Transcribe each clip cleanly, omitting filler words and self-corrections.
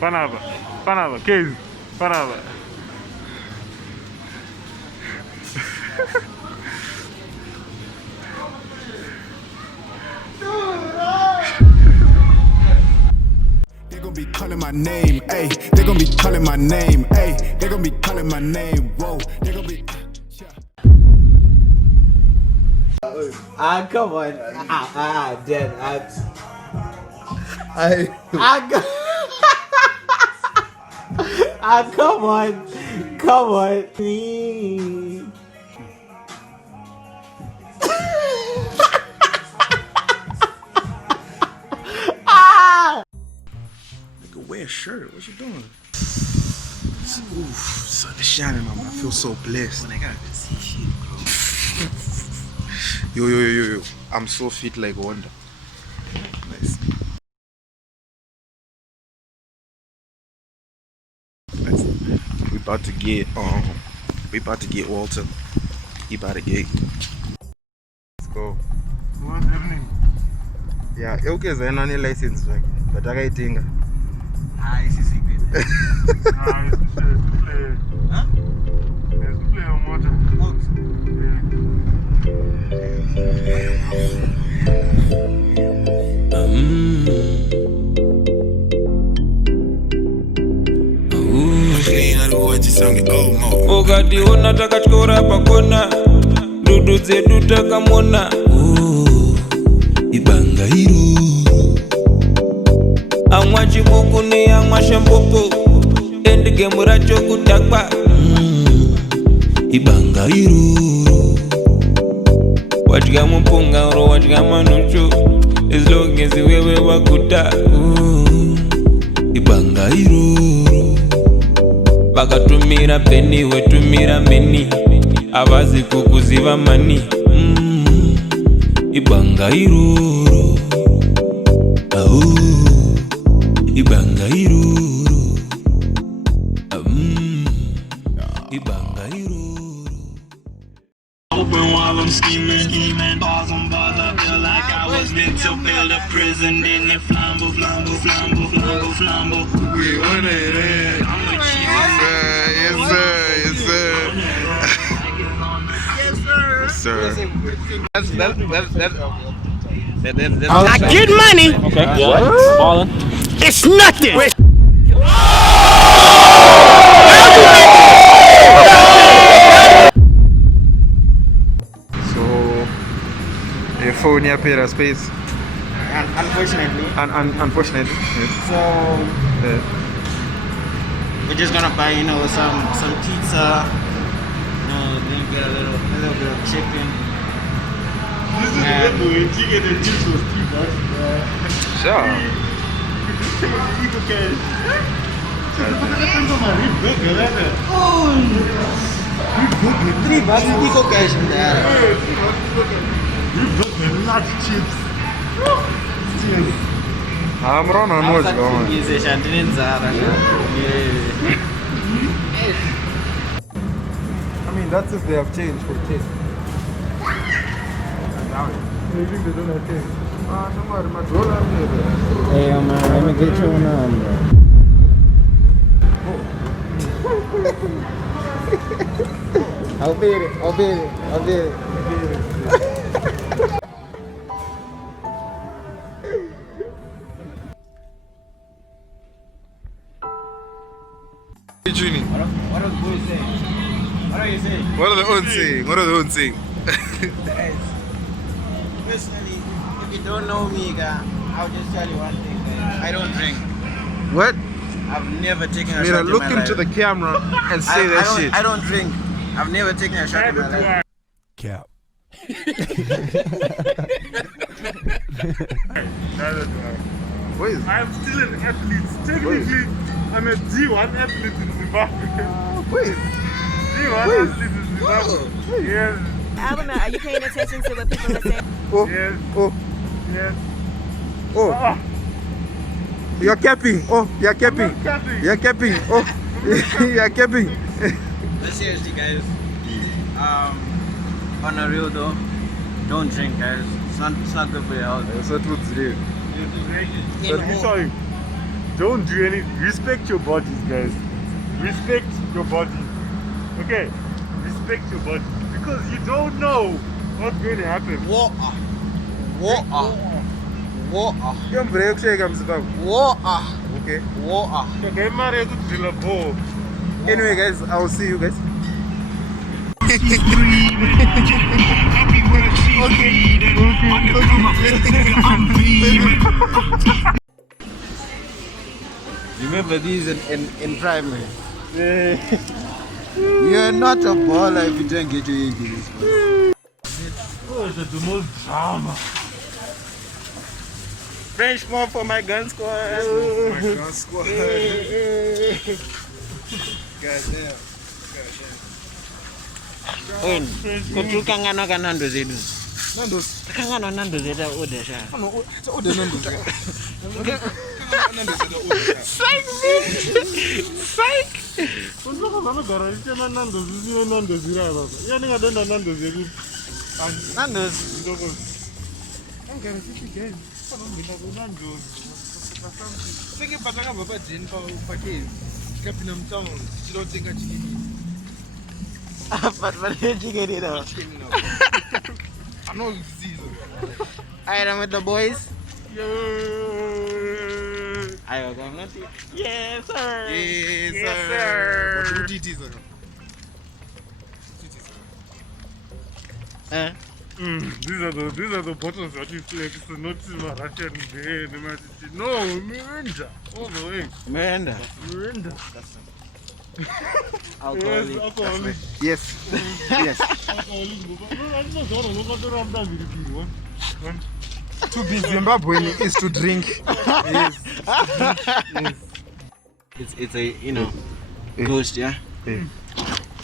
Panava. Panava. Kayz. Panava. They gon' be calling my name, ayy. They gon' be calling my name, ayy. They gon' be calling my name, whoa. They gon' be. Come on. Dead. Come on. Come on. Nigga, wear a shirt. What you doing? Oof, sun is shining on me. I feel so blessed. I gotta see shit, bro. Yo. I'm so fit like Wonder. Nice. We about to get Walter. He about to get. Let's go. What's happening? Yeah, okay, so any license, right? But I got it. It's a secret. It's to play. Huh? It's to play on motor. Ogati ona takachora pakona dudu dzedu takamona ibanga iru amwa chibuku ni amwa shampopo endigemu racho kutakwa ibanga iru wadya mupunga oro wadya manucho as long as wewe wakuta ibanga iru vakatumira peni wetumira meni avazi kukuziva mani ibanga iruru ibanga iruru ibanga iruru. Open while I'm scheming, bars on bars, I feel like I was meant to build a prison. Then it flambo. We want it. Yes, sir. I get money. Okay. Yeah. All in. It's nothing. So, your phone here paid a space. Unfortunately. Unfortunately. Yes. So we're just gonna buy, some pizza. Then get a little bit of chicken. Sure. $3 Eco Cash in there. I'm running on what's going I mean, that's if they have changed for kids. Maybe they don't have change. Don't worry, my dollar. Hey, man, let me get you one, bro. I'll beat it. Hey, Juni. What are the boys saying? What are you saying? What are the own saying? Personally, if you don't know me, I'll just tell you one thing, man. I don't drink. What? I've never taken a Mira, shot look in my into life. the camera and say that shit. I don't drink. I've never taken a shot in my life. Cap. What is I'm still an athlete. Technically, I'm a G1 athlete in Zimbabwe. Wait. G1 athlete in Zimbabwe. Yes. Alabama, are you paying attention to what people are saying? Oh. Yes. Oh. Yes. Oh. You're capping. Oh, you're capping. I'm not capping. You're capping. Oh. You're capping. But seriously, guys, on a real though, don't drink, guys. It's not good for your health. So what's it? Let me show you. don't do anything. Respect your bodies, guys. Respect your bodies. Okay? Respect your bodies. Because you don't know what's going to happen. Water. Okay? Water. Okay, Mario, good drill a ball. Anyway, guys, I will see you guys. Remember these in primary. You're not a baller if you don't get your English. Oh, it's the most drama. French more for my gun squad. My gun squad. Goddamn. Kutuka ngano kanando zedu. Nando's. Kangano nando zeda odesha. No, it's all the Nando's. Psych. Unataka kama garage tena Nando's ziwe Nando's zira baba. Yani ngadenda Nando's zedu. Nando's. Ndoko. Angara sisi guys. Kama mbina Nando's. Senge patanga baba jeni pa ke. Kapina mtown. Silo tenga chini. But you get it out. I know you see it. Alright, I'm with the boys. Yo. I was not. Yes, sir. Yes, Yes, sir. sir. What do you sir? These are the bottles that you flex, not Russian. No, Miranda. All the way. Miranda. Miranda. Alcoholic. Alcoholic. Yes. Yes. To be Zimbabwean is to drink. Yes. It's a ghost, yeah.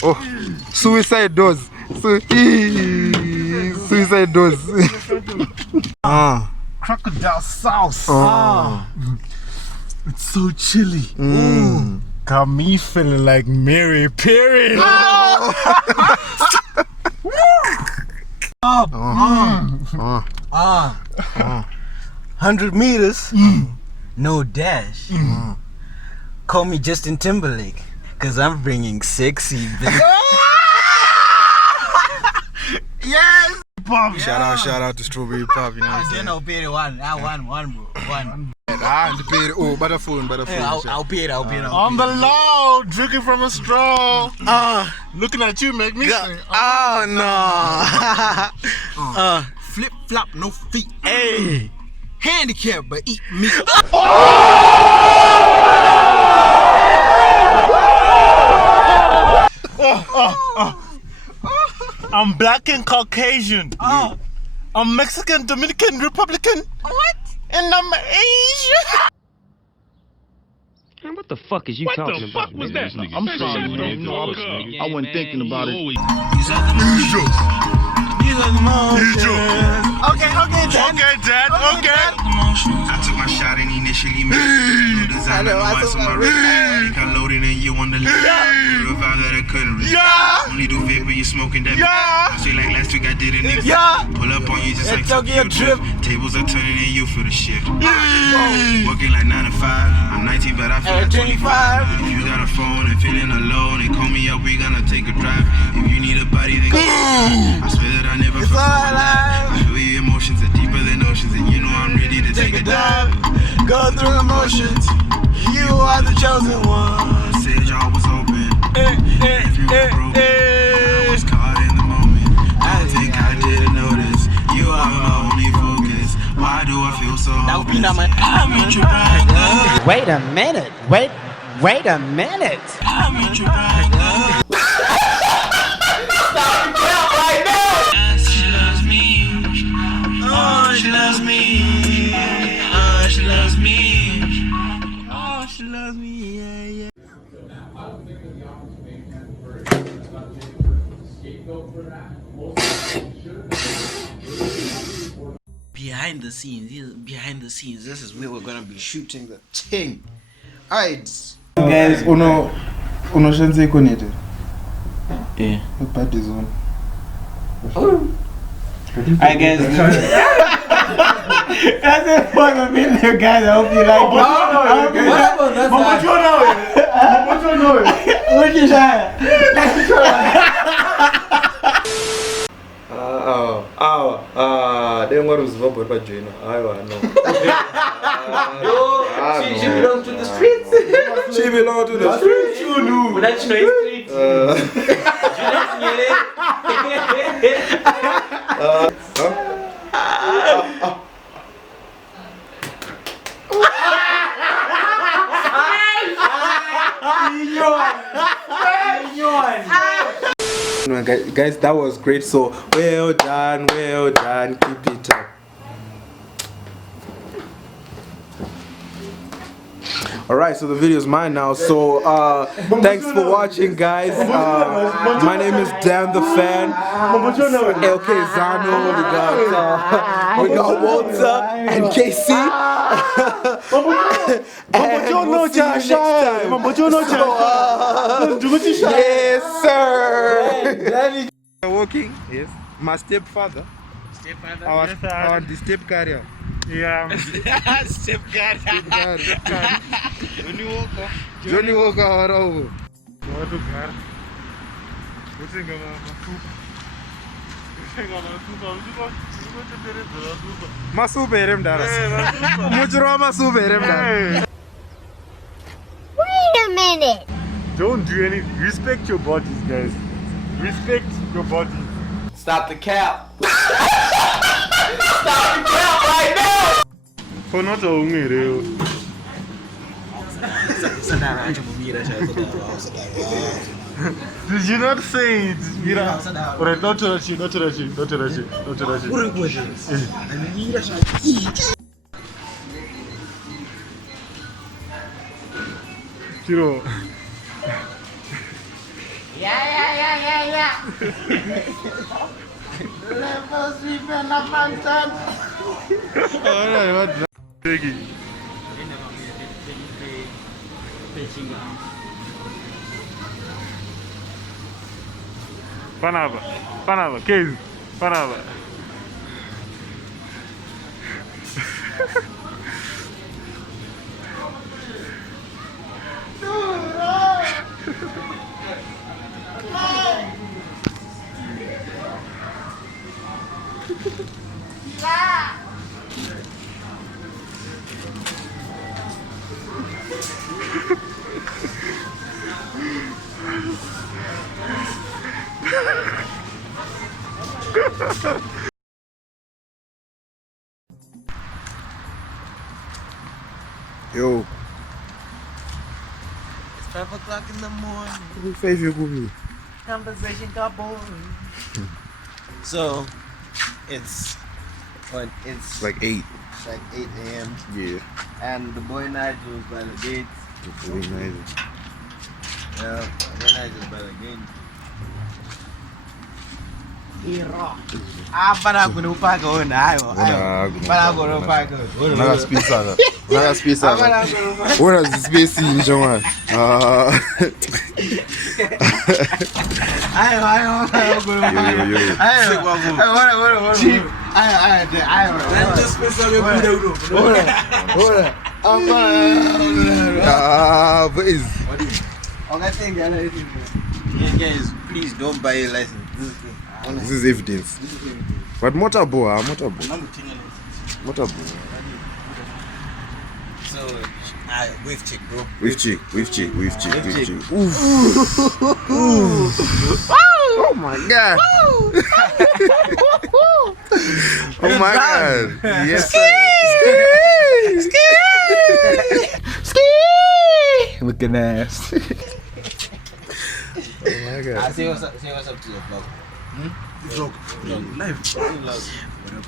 Oh, suicide dose. Suicide dose. Crocodile sauce. It's so chilly. Got me feeling like Mary Perry. 100 meters, no dash. Call me Justin Timberlake, cause I'm bringing sexy. Yes. Pop. Shout out to Strawberry Pop. You know what I'm saying? I'll pay it one. I won, bro. One. Butterphone. I'll pay it. On the low, drinking from a straw. Looking at you make me sing. Oh no. Flip flop, no feet. Hey. Handicap, but eat meat. I'm black and Caucasian. I'm Mexican, Dominican, Republican. What? And I'm Asian. Man, what the fuck is you talking about? What the fuck was that? I'm sorry, man. I wasn't thinking about it. Okay, Dad. I took my shot and initially made no design. I know what's on my wrist. Think I loaded and you on the list. Real vibe that I couldn't resist. Only do vape when you smoking that. I say like last week I did it. Pull up on you just like Tokyo Trip. Tables are turning and you feel the shift. Working like 9 to 5. I'm 19 but I feel like 25. If you got a phone and feeling alone, and call me up, we gonna take a drive. If you need a body, then I swear that I never felt so alive. I feel your emotions are deeper than oceans, and you know I'm ready to take a dive. Go through emotions. You are the chosen one. I said y'all was open. If you were broken, I was caught in the moment. I think I didn't notice. You are my only focus. Why do I feel so hopeless? I meet you back up. Wait a minute. Wait a minute. I meet you back up. She loves me. Oh, she loves me. Oh, she loves me. Oh, she loves me. Yeah. Behind the scenes, this is where we're gonna be shooting the thing. Alright. Guys, uno chance connected. Yeah. Party zone. Alright guys. That's it for the video, guys. I hope you like it. What you say? They want to swap with Bajino. I know. She belongs to the streets. She belongs to the streets. You know. That's no streets. Guys, that was great. So well done, keep it up. Alright, so the video is mine now. So thanks for watching, guys. My name is Dan the Fan. Kayzano. We got Walter and KC. And we'll see you next time. Yes, sir. Walking, yes. My stepfather. Our the step carrier. Yeah. Step guard. Johnny Walker, what over? Masuberem daras. Mujro masuberem daras. Wait a minute. Don't do anything. Respect your bodies, guys. Respect your bodies. Stop the cap. Stop the cap right now. For not a hungry. Did you not say it? Alright, not touch it. Kiro. Yeah. Levels with a mountain. Alright, what? Take it. Panava, Kayz, Panava. Yo. It's 5 o'clock in the morning. Who face you with me? Conversation got boring. So, it's Like 8. It's like 8 a.m. Yeah. And the boy Nigel is by the gate. Very nice. Yeah, the boy Nigel is by the gate. Para kunupaga ona ayo. Para kunupaga. Naga space aga. What is the space in Jawan? Ayo. Guys, please don't buy a license. This is evidence. But motorboy. So, wave check, bro. Wave check. Oof. Oh my god. Oh my god. Yes, sir. Looking ass. Oh my god. Say what's up to your vlog. Vlog. Live.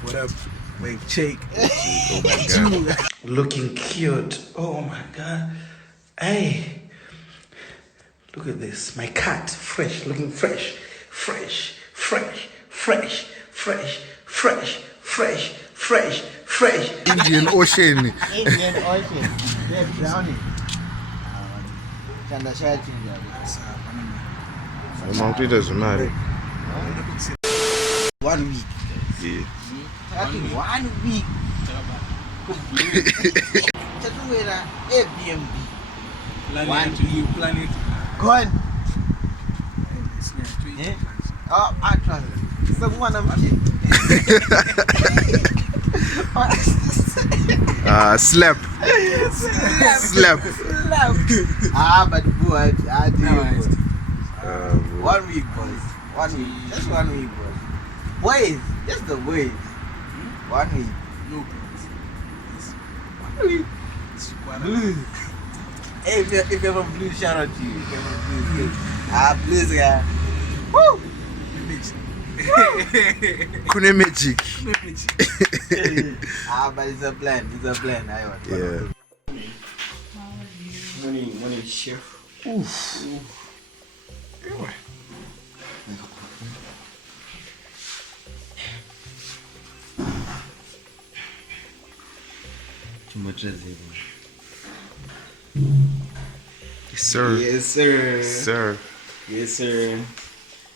What up? Wave check. Oh my god. Looking cute. Oh my god. Hey. Look at this. My cat. Fresh. Looking fresh. Fresh. Indian Ocean. They're drowning. The mountain doesn't matter. 1 week. Yeah. I think 1 week. Just wait at Airbnb. Plan it. Go on. Oh, I trust it. Someone of Slap. but boy, I do. 1 week, boys. 1 week. Just 1 week, boys. Boys, just the boys. 1 week. No, 1 week. Blues. Hey, if you have a blues, shout out to you. If you have a blues, blues guy. Woo! Kune magic. But it's a plan. It's a plan. Yeah. Money, chef. Oof. Too much as it. Yes, sir. Yes, sir. Sir. Yes, sir.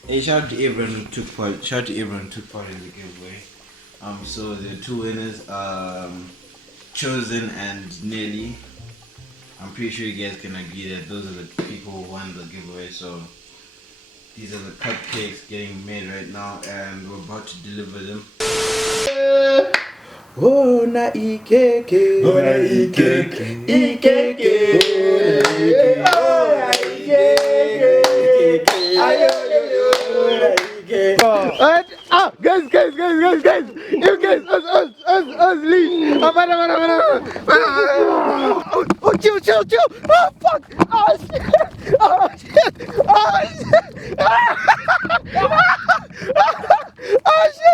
Hey, shout out to everyone who took part. Shout out to everyone who took part in the giveaway. So the 2 winners, Chosen and Nelly. I'm pretty sure you guys can agree that those are the people who won the giveaway. So these are the cupcakes getting made right now, and we're about to deliver them. Oh na ikeke, oh na ikeke, ikeke, oh na ikeke, ayo yo yo na ikeke. Guys, you guys, us, leave. Oh, chill. Oh fuck, oh shit, oh shit. Oh shit.